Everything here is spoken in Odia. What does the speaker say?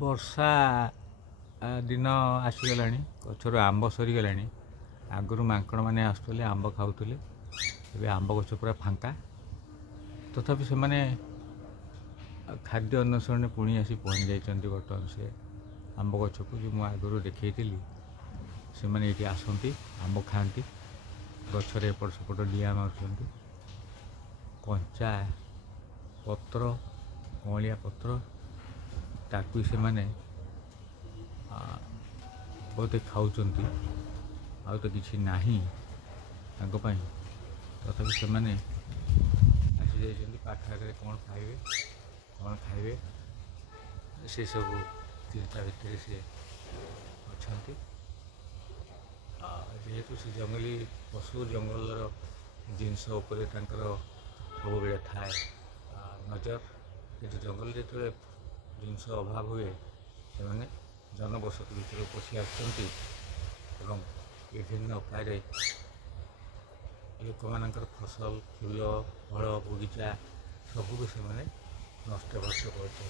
ବର୍ଷା ଦିନ ଆସିଗଲାଣି, ଗଛରୁ ଆମ୍ବ ସରିଗଲାଣି। ଆଗରୁ ମାଙ୍କଡ଼ମାନେ ଆସୁଥିଲେ, ଆମ୍ବ ଖାଉଥିଲେ। ଏବେ ଆମ୍ବ ଗଛ ପୁରା ଫାଙ୍କା। ତଥାପି ସେମାନେ ଖାଦ୍ୟ ଅନ୍ୱେଷଣରେ ପୁଣି ଆସି ପହଞ୍ଚି ଯାଇଛନ୍ତି। ବର୍ତ୍ତମାନ ସେ ଆମ୍ବ ଗଛକୁ ଯେଉଁ ମୁଁ ଆଗରୁ ଦେଖେଇଥିଲି, ସେମାନେ ଏଇଠି ଆସନ୍ତି, ଆମ୍ବ ଖାଆନ୍ତି, ଗଛରେ ଏପଟ ସେପଟ ଡିଆଁ ମାରୁଛନ୍ତି। କଞ୍ଚା ପତ୍ର, କଅଁଳିଆ ପତ୍ର, ତାକୁ ସେମାନେ ବୋଧେ ଖାଉଛନ୍ତି। ଆଉ ତ କିଛି ନାହିଁ ତାଙ୍କ ପାଇଁ। ତଥାପି ସେମାନେ ଆସିଯାଇଛନ୍ତି। ପାଖ ଆଗରେ କ'ଣ ଖାଇବେ ସେସବୁ ଚିନ୍ତା ଭିତରେ ସେ ଅଛନ୍ତି। ଯେହେତୁ ସେ ଜଙ୍ଗଲୀ ପଶୁ, ଜଙ୍ଗଲର ଜିନିଷ ଉପରେ ତାଙ୍କର ସବୁବେଳେ ଥାଏ ନଜର। କିନ୍ତୁ ଜଙ୍ଗଲରେ ଯେତେବେଳେ ଜିନିଷ ଅଭାବ ହୁଏ, ସେମାନେ ଜନବସତି ଭିତରକୁ ପଶି ଆସୁଛନ୍ତି ଏବଂ ବିଭିନ୍ନ ଉପାୟରେ ଲୋକମାନଙ୍କର ଫସଲ, ଫୁଲ, ଫଳ, ବଗିଚା ସବୁକୁ ସେମାନେ ନଷ୍ଟ କରୁଛନ୍ତି।